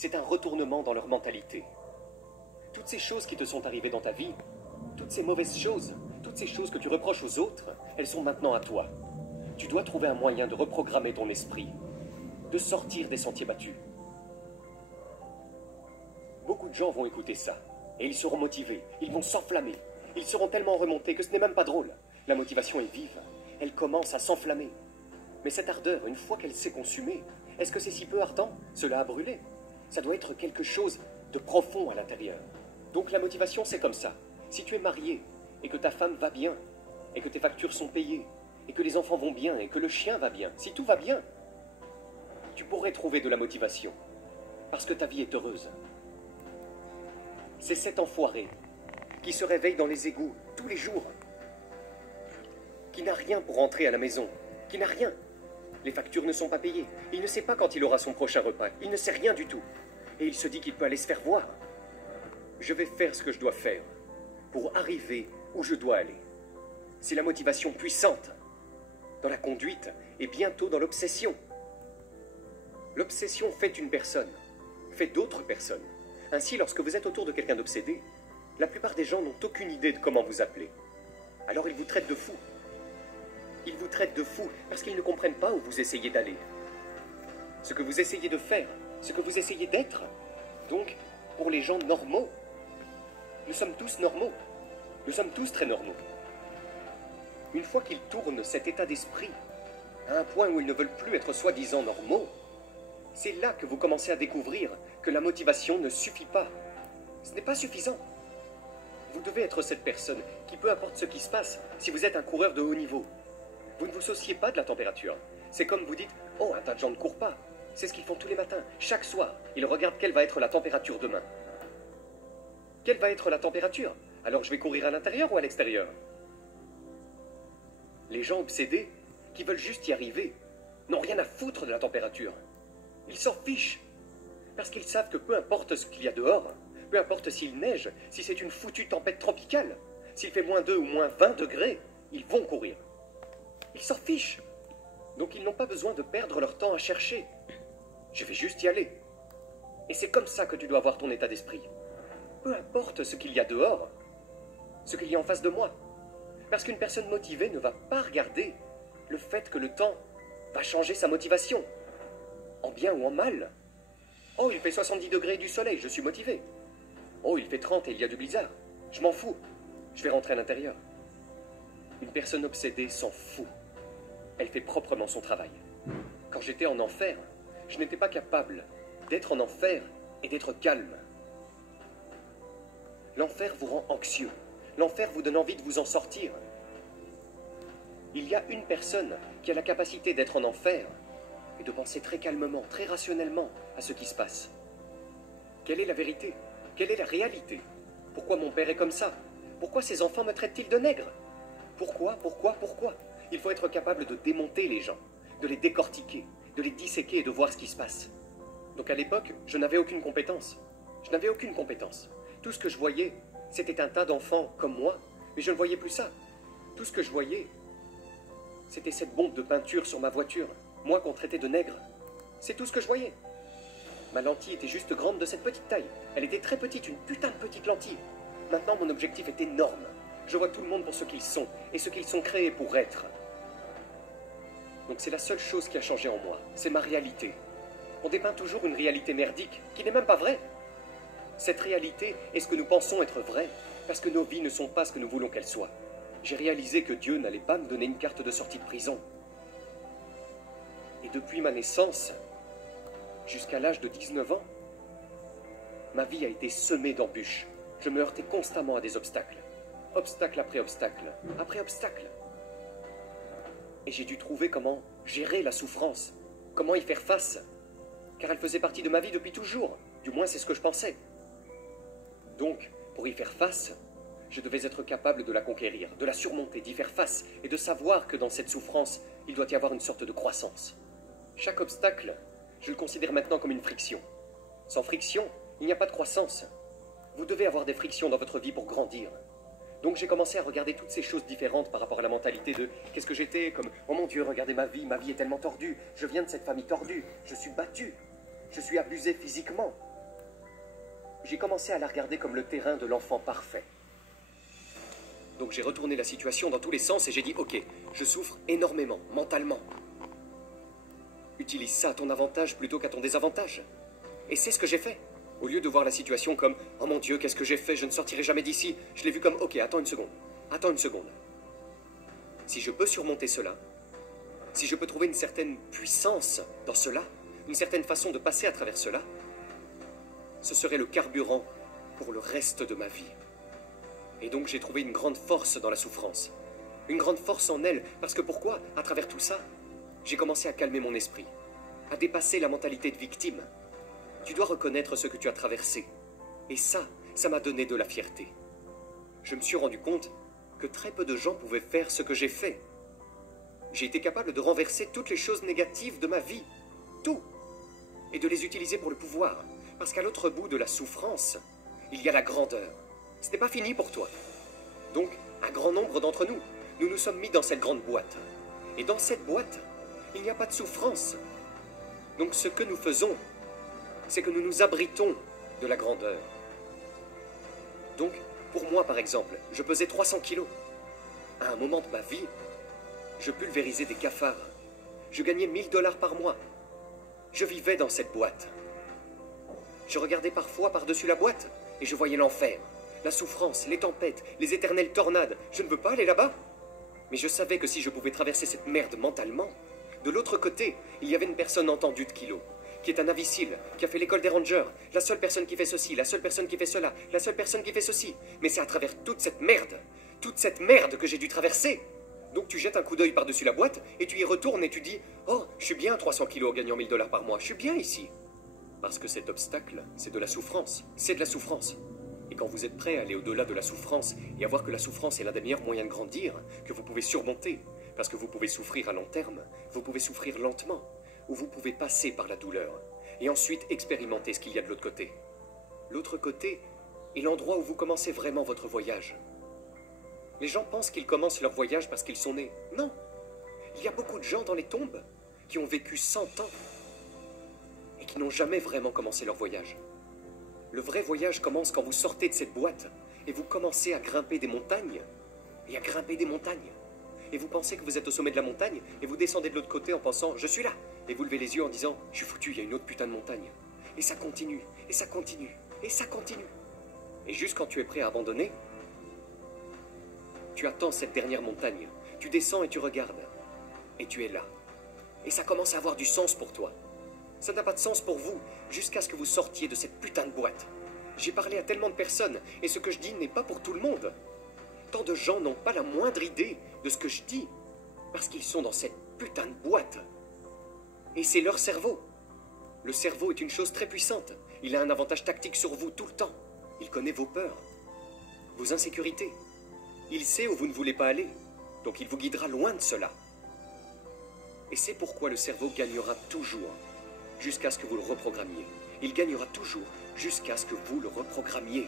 c'est un retournement dans leur mentalité. Toutes ces choses qui te sont arrivées dans ta vie, toutes ces mauvaises choses, toutes ces choses que tu reproches aux autres, elles sont maintenant à toi. Tu dois trouver un moyen de reprogrammer ton esprit, de sortir des sentiers battus. Beaucoup de gens vont écouter ça, et ils seront motivés, ils vont s'enflammer. Ils seront tellement remontés que ce n'est même pas drôle. La motivation est vive, elle commence à s'enflammer. Mais cette ardeur, une fois qu'elle s'est consumée, est-ce que c'est si peu ardent? Cela a brûlé. Ça doit être quelque chose de profond à l'intérieur. Donc la motivation, c'est comme ça. Si tu es marié, et que ta femme va bien, et que tes factures sont payées, et que les enfants vont bien, et que le chien va bien, si tout va bien, tu pourrais trouver de la motivation, parce que ta vie est heureuse. C'est cet enfoiré qui se réveille dans les égouts tous les jours, qui n'a rien pour rentrer à la maison, qui n'a rien. Les factures ne sont pas payées, il ne sait pas quand il aura son prochain repas, il ne sait rien du tout. Et il se dit qu'il peut aller se faire voir. Je vais faire ce que je dois faire pour arriver où je dois aller. C'est la motivation puissante dans la conduite et bientôt dans l'obsession. L'obsession fait une personne, fait d'autres personnes. Ainsi, lorsque vous êtes autour de quelqu'un d'obsédé, la plupart des gens n'ont aucune idée de comment vous appeler. Alors ils vous traitent de fou. Ils vous traitent de fou parce qu'ils ne comprennent pas où vous essayez d'aller. Ce que vous essayez de faire, ce que vous essayez d'être. Donc, pour les gens normaux, nous sommes tous normaux. Nous sommes tous très normaux. Une fois qu'ils tournent cet état d'esprit à un point où ils ne veulent plus être soi-disant normaux, c'est là que vous commencez à découvrir que la motivation ne suffit pas. Ce n'est pas suffisant. Vous devez être cette personne qui, peu importe ce qui se passe, si vous êtes un coureur de haut niveau, vous ne vous souciez pas de la température. C'est comme vous dites, oh, un tas de gens ne courent pas. C'est ce qu'ils font tous les matins. Chaque soir, ils regardent quelle va être la température demain. Quelle va être la température? Alors je vais courir à l'intérieur ou à l'extérieur? Les gens obsédés, qui veulent juste y arriver, n'ont rien à foutre de la température. Ils s'en fichent. Parce qu'ils savent que peu importe ce qu'il y a dehors, peu importe s'il neige, si c'est une foutue tempête tropicale, s'il fait -2 ou -20 degrés, ils vont courir. Ils s'en fichent. Donc ils n'ont pas besoin de perdre leur temps à chercher. Je vais juste y aller. Et c'est comme ça que tu dois avoir ton état d'esprit. Peu importe ce qu'il y a dehors, ce qu'il y a en face de moi. Parce qu'une personne motivée ne va pas regarder le fait que le temps va changer sa motivation. En bien ou en mal. Oh, il fait 70 degrés et du soleil, je suis motivé. Oh, il fait 30 et il y a du blizzard. Je m'en fous. Je vais rentrer à l'intérieur. Une personne obsédée s'en fout. Elle fait proprement son travail. Quand j'étais en enfer, je n'étais pas capable d'être en enfer et d'être calme. L'enfer vous rend anxieux. L'enfer vous donne envie de vous en sortir. Il y a une personne qui a la capacité d'être en enfer et de penser très calmement, très rationnellement à ce qui se passe. Quelle est la vérité? Quelle est la réalité? Pourquoi mon père est comme ça? Pourquoi ses enfants me traitent-ils de nègre? Pourquoi? Il faut être capable de démonter les gens, de les décortiquer, de les disséquer et de voir ce qui se passe. Donc à l'époque, je n'avais aucune compétence. Je n'avais aucune compétence. Tout ce que je voyais, c'était un tas d'enfants comme moi, mais je ne voyais plus ça. Tout ce que je voyais, c'était cette bombe de peinture sur ma voiture, moi qu'on traitait de nègre. C'est tout ce que je voyais. Ma lentille était juste grande de cette petite taille. Elle était très petite, une putain de petite lentille. Maintenant, mon objectif est énorme. Je vois tout le monde pour ce qu'ils sont, et ce qu'ils sont créés pour être. Donc c'est la seule chose qui a changé en moi, c'est ma réalité. On dépeint toujours une réalité merdique, qui n'est même pas vraie. Cette réalité est ce que nous pensons être vrai, parce que nos vies ne sont pas ce que nous voulons qu'elles soient. J'ai réalisé que Dieu n'allait pas me donner une carte de sortie de prison. Et depuis ma naissance, jusqu'à l'âge de 19 ans, ma vie a été semée d'embûches. Je me heurtais constamment à des obstacles. Obstacle après obstacle, après obstacle. Et j'ai dû trouver comment gérer la souffrance, comment y faire face. Car elle faisait partie de ma vie depuis toujours, du moins c'est ce que je pensais. Donc, pour y faire face, je devais être capable de la conquérir, de la surmonter, d'y faire face, et de savoir que dans cette souffrance, il doit y avoir une sorte de croissance. Chaque obstacle, je le considère maintenant comme une friction. Sans friction, il n'y a pas de croissance. Vous devez avoir des frictions dans votre vie pour grandir. Donc j'ai commencé à regarder toutes ces choses différentes par rapport à la mentalité de qu'est-ce que j'étais, comme oh mon Dieu, regardez ma vie est tellement tordue, je viens de cette famille tordue, je suis battu, je suis abusé physiquement, j'ai commencé à la regarder comme le terrain de l'enfant parfait. Donc j'ai retourné la situation dans tous les sens et j'ai dit, ok, je souffre énormément, mentalement. Utilise ça à ton avantage plutôt qu'à ton désavantage. Et c'est ce que j'ai fait. Au lieu de voir la situation comme, oh mon Dieu, qu'est-ce que j'ai fait, je ne sortirai jamais d'ici, je l'ai vu comme, ok, attends une seconde. Si je peux surmonter cela, si je peux trouver une certaine puissance dans cela, une certaine façon de passer à travers cela, ce serait le carburant pour le reste de ma vie. Et donc j'ai trouvé une grande force dans la souffrance. Une grande force en elle, parce que pourquoi, à travers tout ça, j'ai commencé à calmer mon esprit, à dépasser la mentalité de victime. Tu dois reconnaître ce que tu as traversé. Et ça m'a donné de la fierté. Je me suis rendu compte que très peu de gens pouvaient faire ce que j'ai fait. J'ai été capable de renverser toutes les choses négatives de ma vie. Tout. Et de les utiliser pour le pouvoir. Parce qu'à l'autre bout de la souffrance, il y a la grandeur. Ce n'est pas fini pour toi. Donc, un grand nombre d'entre nous, nous nous sommes mis dans cette grande boîte. Et dans cette boîte, il n'y a pas de souffrance. Donc ce que nous faisons, c'est que nous nous abritons de la grandeur. Donc, pour moi par exemple, je pesais 300 kilos. À un moment de ma vie, je pulvérisais des cafards. Je gagnais 1000 $ par mois. Je vivais dans cette boîte. Je regardais parfois par-dessus la boîte et je voyais l'enfer, la souffrance, les tempêtes, les éternelles tornades. Je ne veux pas aller là-bas. Mais je savais que si je pouvais traverser cette merde mentalement, de l'autre côté, il y avait une personne entendue de kilos, qui est un imbécile, qui a fait l'école des rangers, la seule personne qui fait ceci, la seule personne qui fait cela, la seule personne qui fait ceci. Mais c'est à travers toute cette merde que j'ai dû traverser. Donc tu jettes un coup d'œil par-dessus la boîte, et tu y retournes et tu dis « Oh, je suis bien 300 kilos en gagnant 1000 $ par mois, je suis bien ici. » Parce que cet obstacle, c'est de la souffrance, c'est de la souffrance. Et quand vous êtes prêt à aller au-delà de la souffrance, et à voir que la souffrance est l'un des meilleurs moyens de grandir, que vous pouvez surmonter, parce que vous pouvez souffrir à long terme, vous pouvez souffrir lentement, ou vous pouvez passer par la douleur, et ensuite expérimenter ce qu'il y a de l'autre côté. L'autre côté est l'endroit où vous commencez vraiment votre voyage. Les gens pensent qu'ils commencent leur voyage parce qu'ils sont nés. Non. Il y a beaucoup de gens dans les tombes qui ont vécu 100 ans et qui n'ont jamais vraiment commencé leur voyage. Le vrai voyage commence quand vous sortez de cette boîte et vous commencez à grimper des montagnes et à grimper des montagnes. Et vous pensez que vous êtes au sommet de la montagne et vous descendez de l'autre côté en pensant « je suis là » et vous levez les yeux en disant « je suis foutu, il y a une autre putain de montagne ». Et ça continue, et ça continue, et ça continue. Et juste quand tu es prêt à abandonner, tu attends cette dernière montagne, tu descends et tu regardes, et tu es là. Et ça commence à avoir du sens pour toi. Ça n'a pas de sens pour vous, jusqu'à ce que vous sortiez de cette putain de boîte. J'ai parlé à tellement de personnes, et ce que je dis n'est pas pour tout le monde. Tant de gens n'ont pas la moindre idée de ce que je dis, parce qu'ils sont dans cette putain de boîte. Et c'est leur cerveau. Le cerveau est une chose très puissante. Il a un avantage tactique sur vous tout le temps. Il connaît vos peurs, vos insécurités. Il sait où vous ne voulez pas aller, donc il vous guidera loin de cela. Et c'est pourquoi le cerveau gagnera toujours, jusqu'à ce que vous le reprogrammiez. Il gagnera toujours, jusqu'à ce que vous le reprogrammiez.